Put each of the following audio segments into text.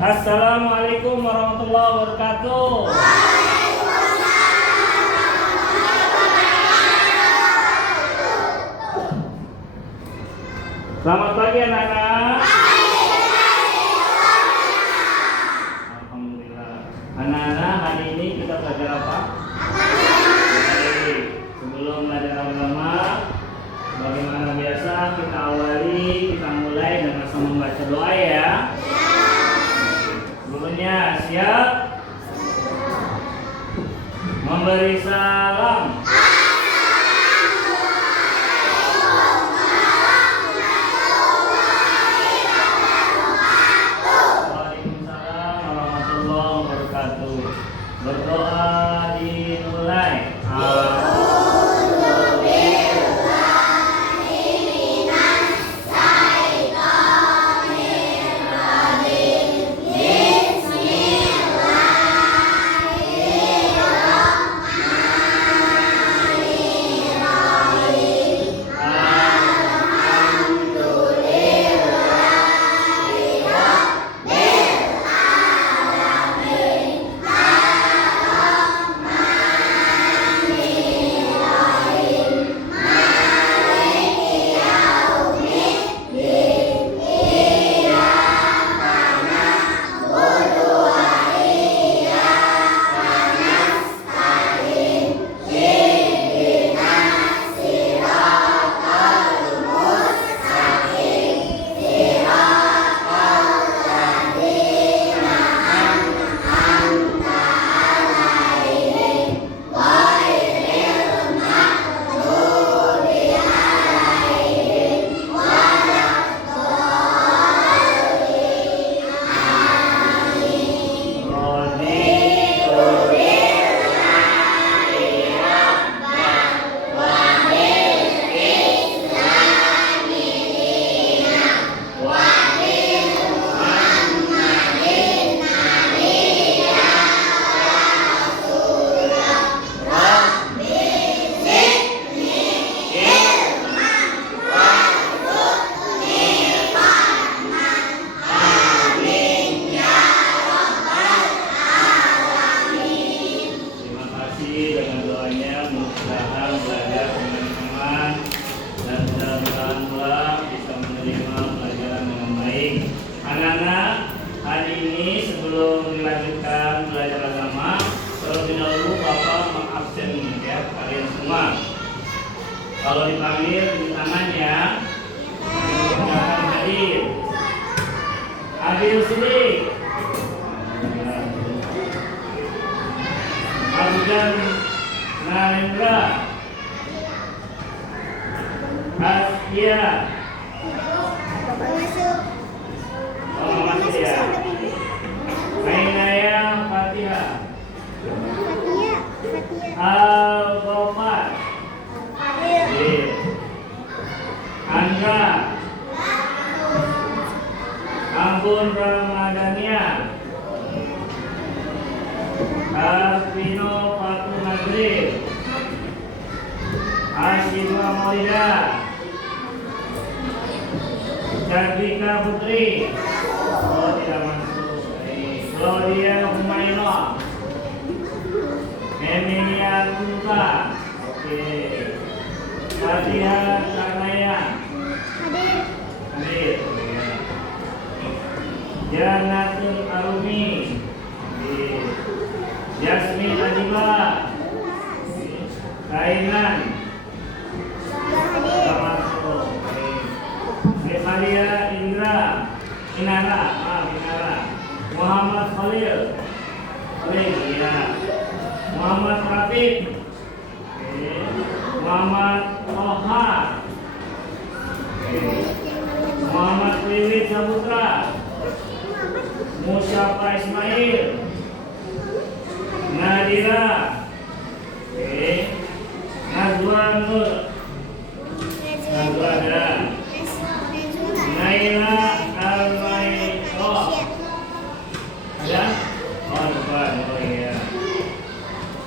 Assalamualaikum warahmatullahi wabarakatuh. Selamat pagi anak-anak. Alhamdulillah. Anak-anak, hari ini kita belajar apa? Baik. Sebelum belajar agama, bagaimana biasa kita mulai dengan sama membaca doa ya. Sebelumnya siap? Memberi salam. Waalaikumsalam warahmatullahi wabarakatuh. Berdoa dimulai. Dengan doanya mudah-mudahan belajar dengan teman dan mudah-mudahan pula bisa menerima pelajaran dengan baik. Anak-anak, hari ini sebelum dilanjutkan belajar agama, terlebih dahulu Bapak mengabsen ya kalian semua. Kalau dipanggil di tangannya, silakan hadir. Hadir sini. Abdan Narendra Asya. Oh, masuk ya. Ainaya Fatihah. Al-Ghafar. Andra. Ampun Ramadania. Alvino Fatu Madrid. Asyima Maulida. Jadwika Putri. Oh, tidak masuk. Claudia Humayno. Emilia Kunta. Oke. Fatia Karnaya. Hadir. Janatul Arumi. Yasmin Adiba. Kainan. Maria Indra. Inara. Muhammad Khalil. Ya. Muhammad Rafiq. Muhammad Toha. Muhammad Wiwit Saputra. Musyafa Ismail. Nadira. Najwa Nur. Najwa ada. Naila Almairo. Ada? Oh, depan. Oh iya.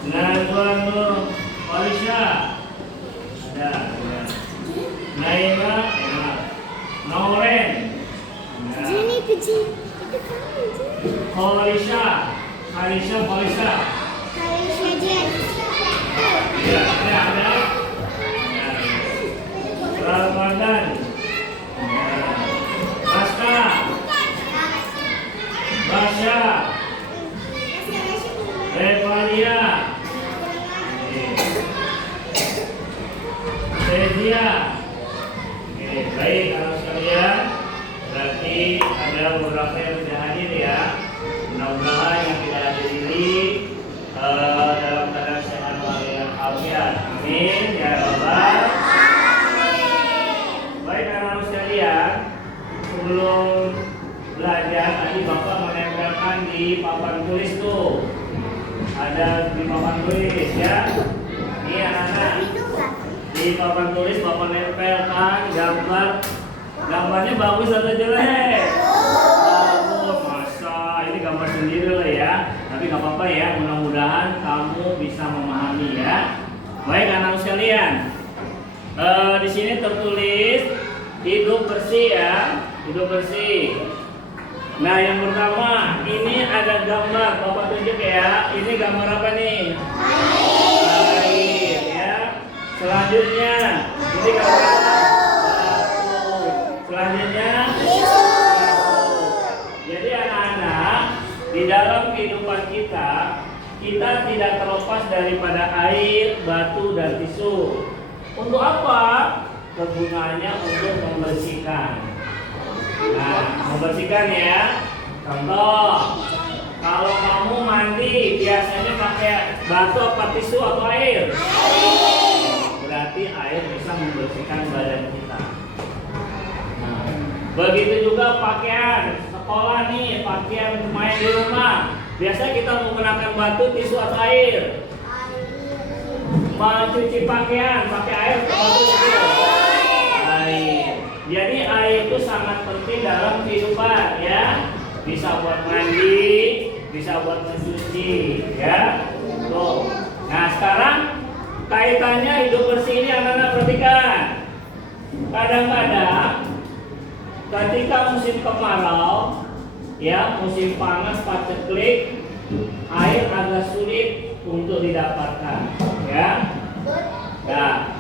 Najwa Nur Alisha. Ada. Naila Noren. Jenny kecil. Holisha. Holisha, Holisha. Ya, ada. Ramadan. Pasca. Basya. Revalia. Sedia. Baik kalau sekalian, berarti ada beberapa yang tidak hadir ya. Mudah-mudahan yang tidak hadir ini dalam keadaan sehat walafiat. Amin ya rabbal. Baik anak-anak sekalian, sebelum belajar tadi Bapak menempelkan di papan tulis tuh. Ada di papan tulis ya. Ini anak-anak. Di papan tulis Bapak nempelkan gambar. Gambarnya bagus atau jelek? Bagus, masa ini gambar sendiri lah ya. Tapi nggak apa-apa ya. Mudah-mudahan kamu bisa memahami ya. Baik anak sekalian. Di sini tertulis hidup bersih ya, hidup bersih. Nah yang pertama ini ada gambar, Bapak tunjuk ya. Ini gambar apa nih? Air ya. Selanjutnya ini gambar apa? Batu. Selanjutnya jadi anak-anak di dalam kehidupan kita tidak terlepas daripada air, batu dan tisu. Untuk apa? Kegunaannya untuk membersihkan. Nah, membersihkan ya. Contoh, kalau kamu mandi biasanya pakai batu apa tisu atau air? Berarti air bisa membersihkan badan kita. Nah, begitu juga pakaian sekolah nih, pakaian main di rumah. Biasanya kita menggunakan batu, tisu atau air? Mencuci pakaian pakai air atau batu tisu? Air. Jadi air itu sangat penting dalam kehidupan ya. Bisa buat mandi, bisa buat mencuci ya. Tuh. Nah sekarang kaitannya hidup bersih ini anak-anak perhatikan. Kadang-kadang ketika musim kemarau ya, musim panas paceklik, air agak sulit untuk didapatkan ya. Nah,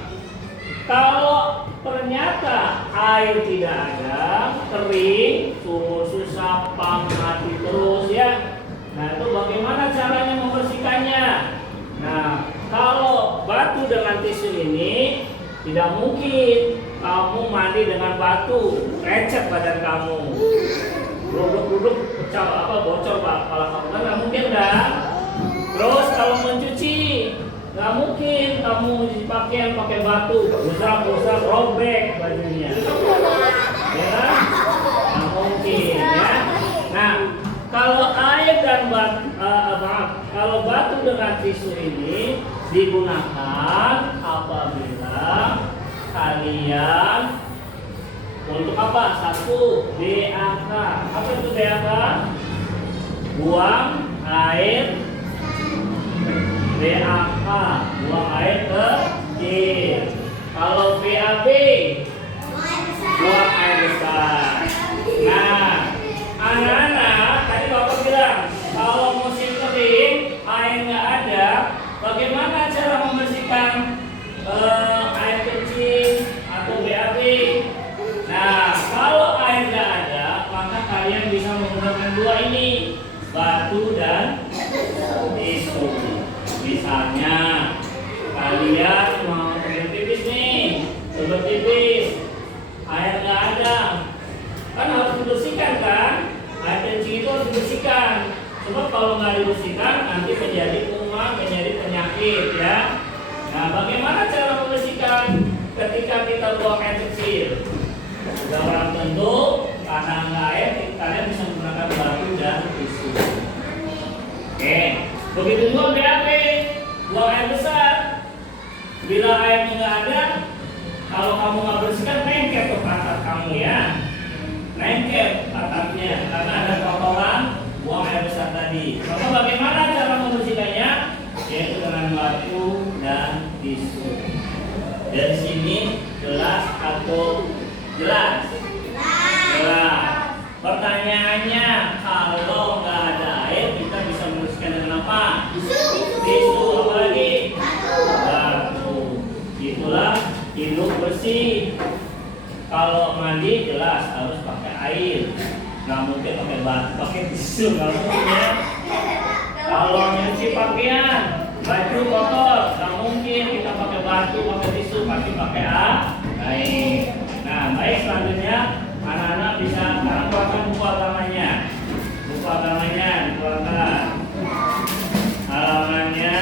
kalau ternyata air tidak ada, kering, sumur susah, pam mati terus ya. Nah, itu bagaimana caranya membersihkannya? Nah, kalau batu dengan tisu ini tidak mungkin kamu mandi dengan batu, lecet badan kamu. Duduk pecah bocor kepala kamu kan nggak mungkin kan? Terus kalau mencuci nggak mungkin kamu mencuci pakaian pakai batu, usap robek bajunya, ya kan? Nggak mungkin ya. Nah kalau air dan kalau batu dengan tisu ini digunakan apabila kalian untuk apa? Satu, BAK. Apa itu BAK? Buang air. BAK, buang air kecil. Kalau BAB, buang air besar. Nah, anak-anak, tadi Bapak bilang, kalau musim kering, air nggak ada, bagaimana cara membersihkan air kecil atau BAB? Nah, kalau air nggak ada, maka kalian bisa menggunakan dua ini, batu dan tisu. Misalnya, kalian mau ambil pipis nih, coba pipis, air nggak ada, kan harus dibersihkan kan? Air kencing itu harus dibersihkan. Sebab kalau nggak dibersihkan, nanti menjadi kuman, menjadi penyakit ya. Nah, bagaimana cara membersihkan ketika kita buang air kecil? Sudah orang tentu karena nggak air, kalian bisa menggunakan batu dan tisu. Oke, begitu juga BAB, buang air besar. Bila airnya nggak ada, kalau kamu nggak bersihkan, lengket tuh pantat kamu ya, lengket pantatnya karena ada kotoran buang air besar tadi. Maka bagaimana cara membersihkannya? Yaitu dengan batu dan tisu. Dari sini jelas atau jelas? Jelas. Pertanyaannya Pertanyaannya, kalau nggak ada air, kita bisa membersihkan dengan apa? Tisu, apa lagi? Batu. Itulah hidup bersih. Kalau mandi jelas harus pakai air. Nggak mungkin pakai batu, pakai tisu, nggak mungkin ya. Kalau nyuci pakaian, baju kotor, nggak mungkin kita pakai batu, pakai tisu, pasti pakai air. Nah, baik, selanjutnya anak-anak bisa sekarang keluarkan buku agamanya. Buku agamanya dikeluarkan. Halamannya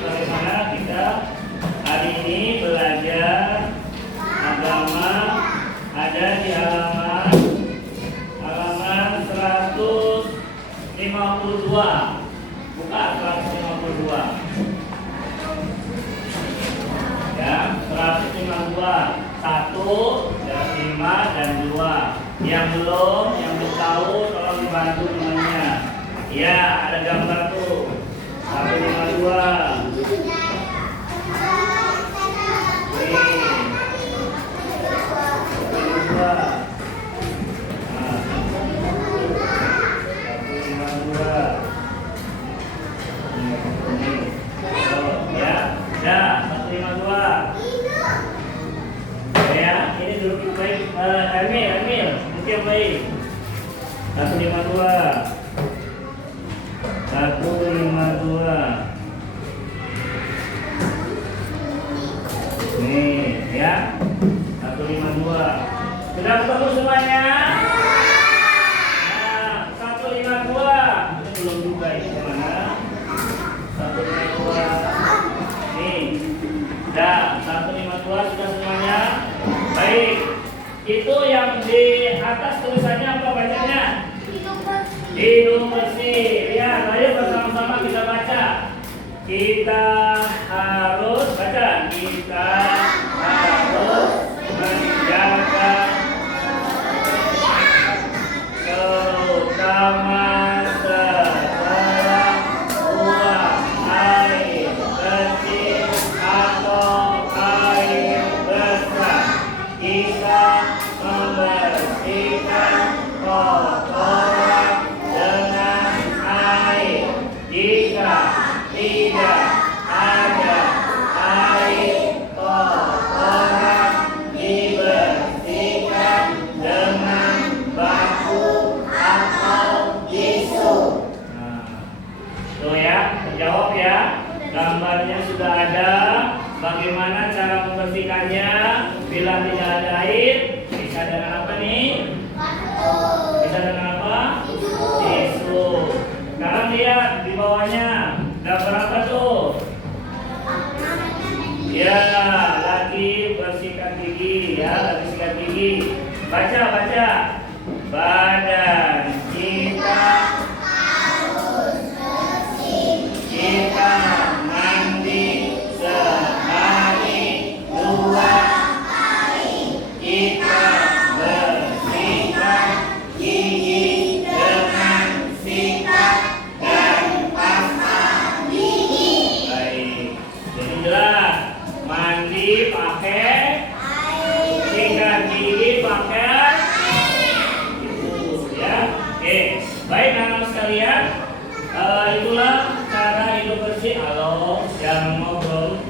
bagaimana kita hari ini belajar agama ada di halaman 152. Buka 152. Ya, 152. 1, 5 dan 2. Yang belum tahu tolong dibantu temannya. Ya, ada gambar tuh. 152. Emil, mungkin baik. 152. 152. Nih, ya. 152. Sudah ketemu semuanya? Nah, 152. Ini belum juga ini mana? 152. Nih. Dah, 152 sudah semuanya? Baik. Itu yang di atas tulisannya apa bacanya? Hidup bersih. Ya, ayo bersama-sama kita baca. Kita harus baca. Kita harus menjaga terutama setelah buang air kecil atau air besar. Kita membersihkan kotoran dengan air. Jika tidak ada air, kotoran dibersihkan dengan batu atau tisu. Nah, tuh ya, terjawab ya. Gambarnya sudah ada. Bagaimana cara membersihkannya? Bila tidak ada air, bisa dengan apa nih? Bisa dengan apa? Tisu. Sekarang lihat di bawahnya. Gambar apa tuh? Ya, lagi bersihkan gigi. Ya, lagi sikat gigi. Baca. Badan kita harus bersih. Kita mandi sehari 2 kali. Kita bersihkan gigi dengan sikat dan pasta gigi. Baik. Jadi jelas. Mandi pakai air. Sikat gigi pakai itu ya. Oke. Baik anak sekalian. Itulah cara hidup bersih. Halo, yang ngobrol.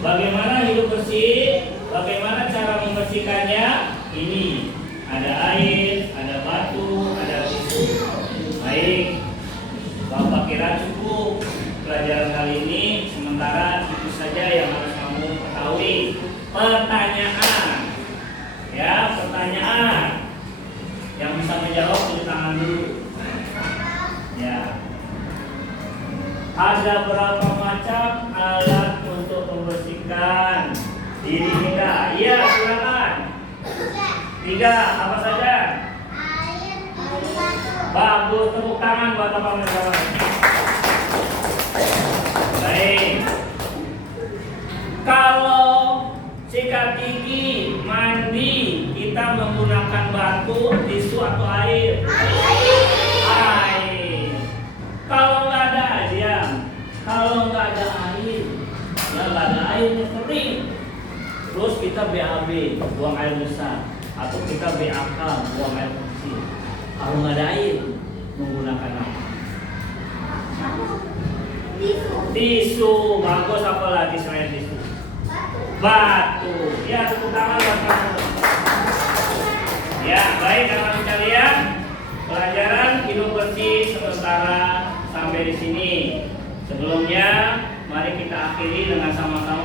Bagaimana hidup bersih? Bagaimana cara membersihkannya? Ini ada air, ada batu, ada tisu. Baik, Bapak kira cukup pelajaran kali ini. Sementara itu saja yang harus kamu ketahui. Pertanyaan, ya pertanyaan. Yang bisa menjawab tulis tangan dulu. Ya. Ada berapa macam alat untuk membersihkan diri kita? Iya, silakan. 3, apa saja? Bagus, tepuk tangan buat teman-teman. Baik. Kalau sikat gigi, mandi, kita menggunakan batu, tisu atau air? Air. Kalau nggak ada air, ya nggak ada airnya kering. Terus kita BAB, buang air besar, atau kita BAK, buang air kecil. Kalau nggak ada air, menggunakan apa? Tisu. Bagus, apa lagi selain tisu? Batu. Ya, tepuk tangan buat kamu. Ya, baik anak-anak sekalian. Pelajaran hidup bersih sementara sampai di sini. Sebelumnya, mari kita akhiri dengan sama-sama